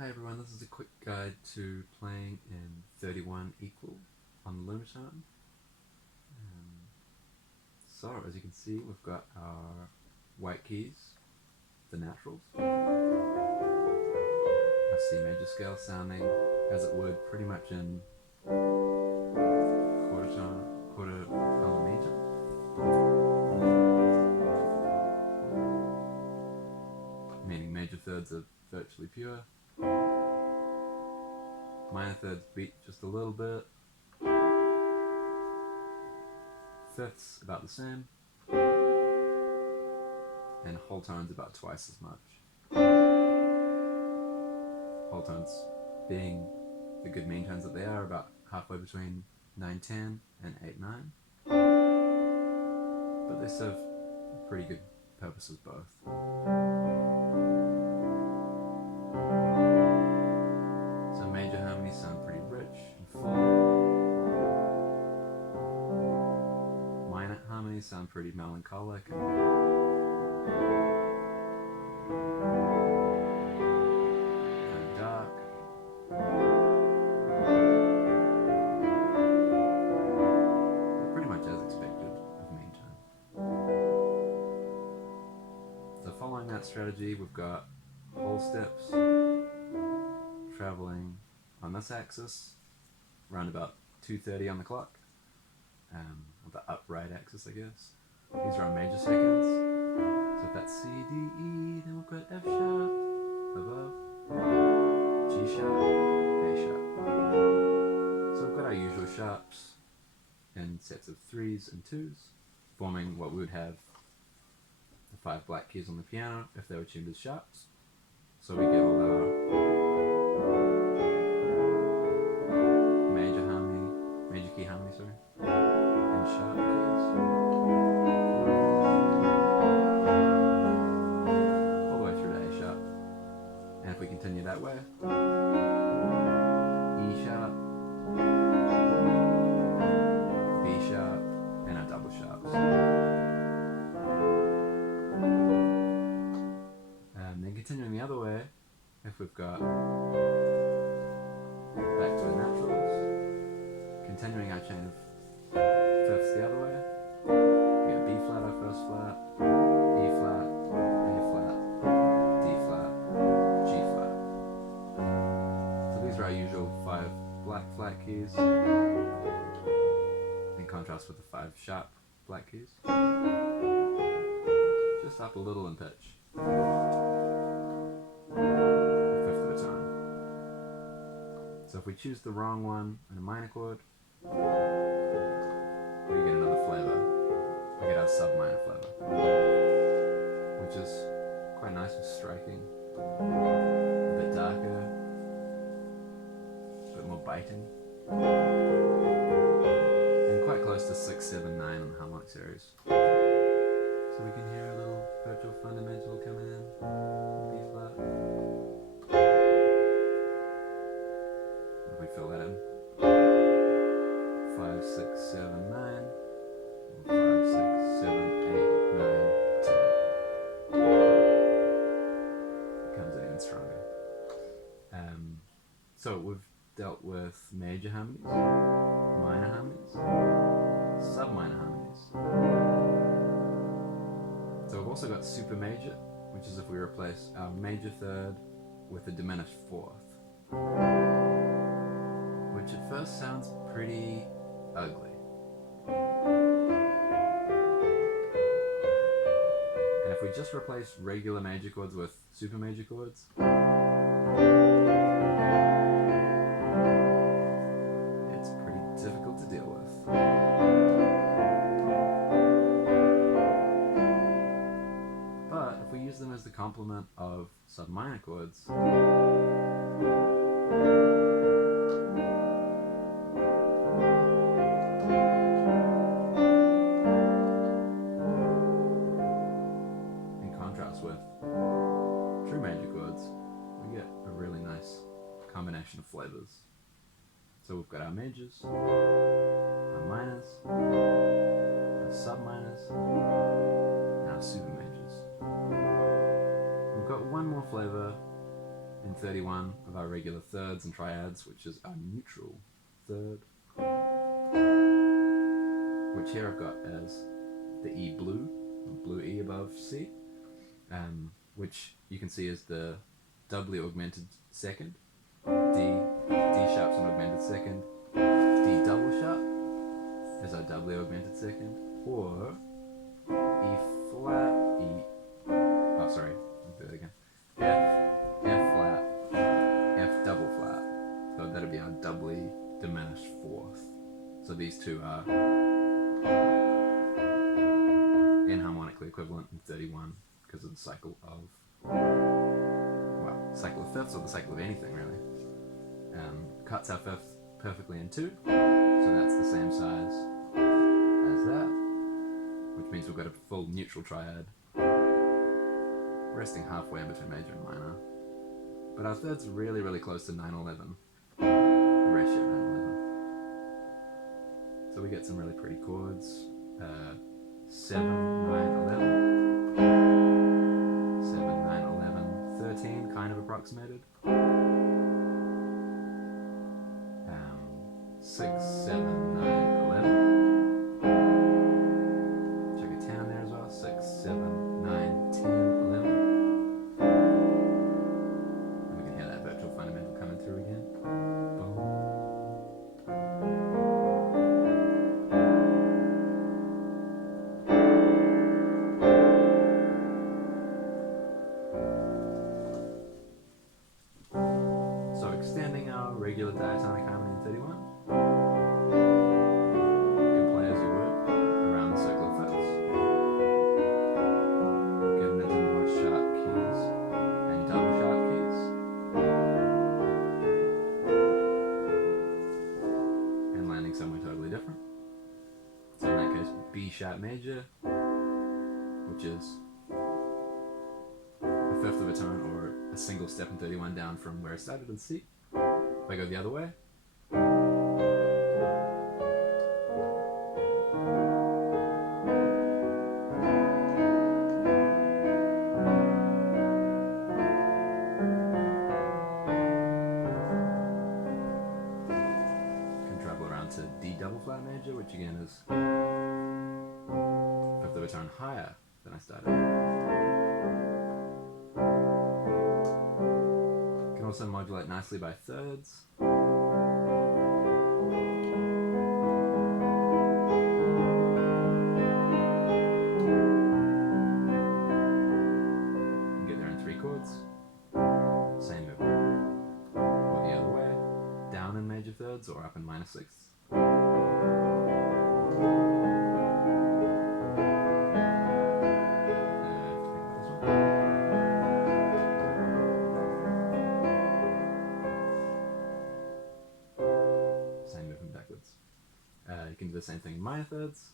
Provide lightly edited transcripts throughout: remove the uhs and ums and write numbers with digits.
Hi everyone, this is a quick guide to playing in 31 equal on the Lumatone. So as you can see, we've got our white keys, the naturals. Our C major scale sounding as it would pretty much in quarter tone major. Meaning major thirds are virtually pure. Minor thirds beat just a little bit. Fifths about the same. And whole tones about twice as much. Whole tones being the good mean tones that they are, about halfway between 9-10 and 8-9. But they serve pretty good purposes both. So major harmonies sound pretty rich and full. Minor harmonies sound pretty melancholic and dark. But pretty much as expected of mean tone. So following that strategy, we've got whole steps traveling on this axis around about 2:30 on the clock, or the upright axis I guess. These are our major seconds. So if that's C, D, E, then we've got F sharp above, G sharp, A sharp. So we've got our usual sharps in sets of 3s and 2s, forming what we would have the 5 black keys on the piano if they were tuned as sharps. So we get all our major key harmony, and sharp keys. All the way through to A sharp. And if we continue that way, E sharp, B sharp, and our double sharps. And then continuing the other way, if we've got back to the naturals, continuing our chain of fifths the other way, we get B flat our first flat, E flat, A flat, D flat, G flat. So these are our usual 5 black flat keys, in contrast with the 5 sharp black keys. Just up a little in pitch. A fifth of a tone. So if we choose the wrong one in a minor chord, we get another flavor. We get our sub-minor flavor, which is quite nice and striking. A bit darker, a bit more biting, and quite close to 6, 7, 9 on the harmonic series. So we can hear a little virtual fundamental coming in, B flat. If we fill that in, 5, 6, 7, 9, 5, 6, 7, 8, 9, 10. It comes in even stronger. So we've dealt with major harmonies, minor harmonies, sub-minor harmonies. So we've also got super major, which is if we replace our major third with a diminished fourth, which at first sounds pretty ugly. And if we just replace regular major chords with super major chords, it's pretty difficult to deal with. But if we use them as the complement of sub-minor chords, with true major chords, we get a really nice combination of flavors. So we've got our majors, our minors, our sub-minors, and our super majors. We've got one more flavor in 31 of our regular thirds and triads, which is our neutral third, which here I've got as the E blue, blue E above C, which you can see is the doubly augmented second. D sharp's an augmented second, D double sharp is our doubly augmented second, or E flat, oh sorry, I'll do that again, F flat, F double flat, so that'll be our doubly diminished fourth. So these two are inharmonically equivalent in 31 because of the cycle of, well, cycle of fifths or the cycle of anything really. Cuts our fifth perfectly in two, so that's the same size as that, which means we've got a full neutral triad, resting halfway in between major and minor. But our thirds are really, really close to 9/11, the ratio 9/11. So we get some really pretty chords. 7, 9, 11, 7, 9, 11, 13, kind of approximated. 6, 7, 9, 11. Check a 10 in there as well. 6, 7, 9, 10, 11. And we can hear that virtual fundamental coming through again. Boom. So extending our regular diatonic harmony in 31. Somewhere totally different. So in that case, B sharp major, which is a fifth of a tone or a single step in 31 down from where I started in C. If I go the other way, to D double flat major, which again is fifth of a tone higher than I started. Can also modulate nicely by thirds. You get there in three chords. Same movement. Or the other way, down in major thirds or up in minor sixths. Same movement backwards. You can do the same thing in minor thirds.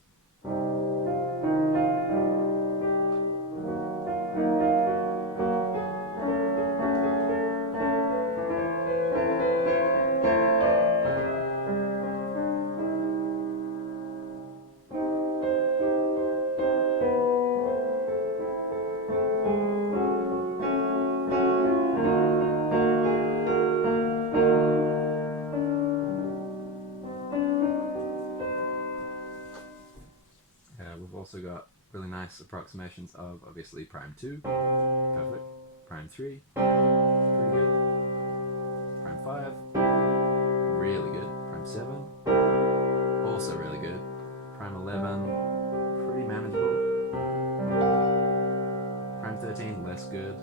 We've also got really nice approximations of obviously prime 2, perfect, prime 3, pretty good, prime 5, really good, prime 7, also really good, prime 11, pretty manageable, prime 13, less good,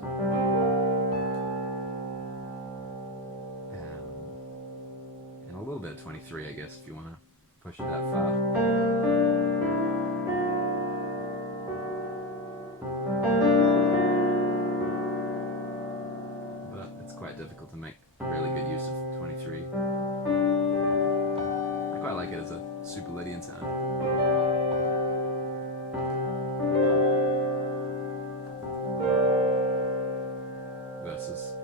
and a little bit of 23 I guess if you want to push it that far. Difficult to make really good use of 23. I quite like it as a super Lydian sound. Versus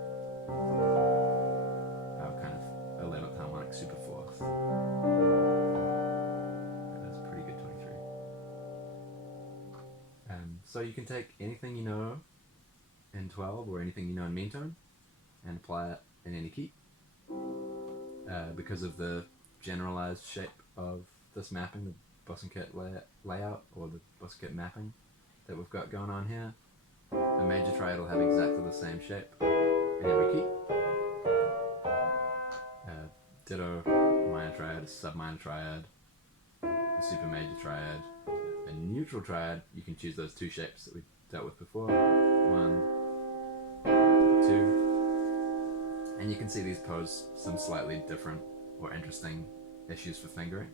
our kind of 11th harmonic super fourth. That's pretty good 23. So you can take anything you know in 12 or anything you know in mean tone, and apply it in any key. Because of the generalized shape of this mapping, the Bosanquet layout, or the Bosanquet mapping that we've got going on here, a major triad will have exactly the same shape in every key. Ditto minor triad, a sub minor triad, a super major triad, a neutral triad. You can choose those two shapes that we dealt with before. 1, 2. And you can see these pose some slightly different or interesting issues for fingering.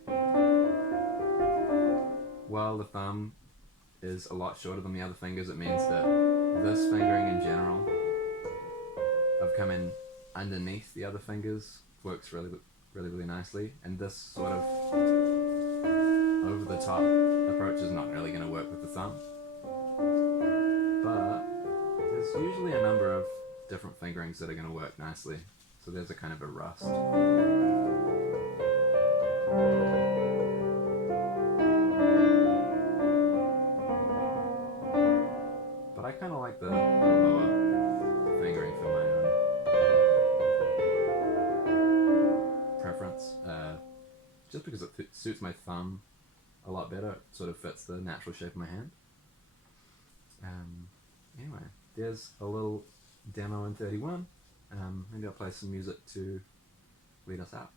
While the thumb is a lot shorter than the other fingers, it means that this fingering in general of coming underneath the other fingers works really nicely, and this sort of over the top approach is not really going to work with the thumb. But there's usually a number of different fingerings that are going to work nicely, so there's a kind of a rust. But I kind of like the lower fingering for my own preference, just because it suits my thumb a lot better. It sort of fits the natural shape of my hand. Anyway, there's a little demo in 31. Maybe I'll play some music to lead us out.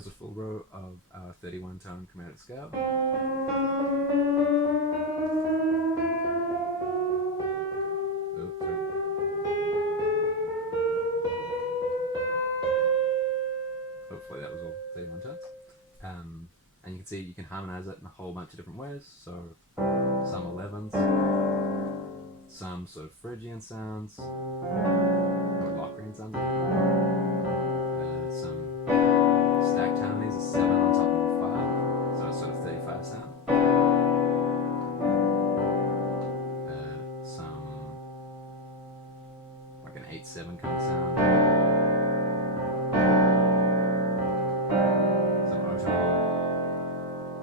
here's a full row of our 31 tone chromatic scale. Oh, sorry. Hopefully that was all 31 tones. And you can see you can harmonize it in a whole bunch of different ways. So some 11s, some sort of Phrygian sounds, or Locrian sounds. Some stacked harmonies, a 7 on top of a 5, so it's sort of 35 sound. Some like an 8/7 kind of sound. Some otonal,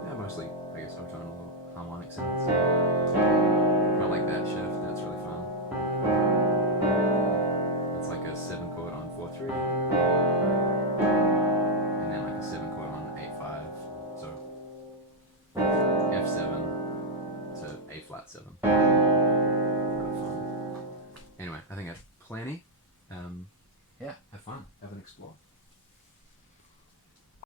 yeah, mostly I guess otonal harmonic sounds. Quite like that shift, that's really fun. It's like a 7 chord on 4/3. And then like a 7 chord on 8/5. So F7 to A flat 7. Really fun. Anyway, I think that's plenty. Yeah, have fun, have an explore.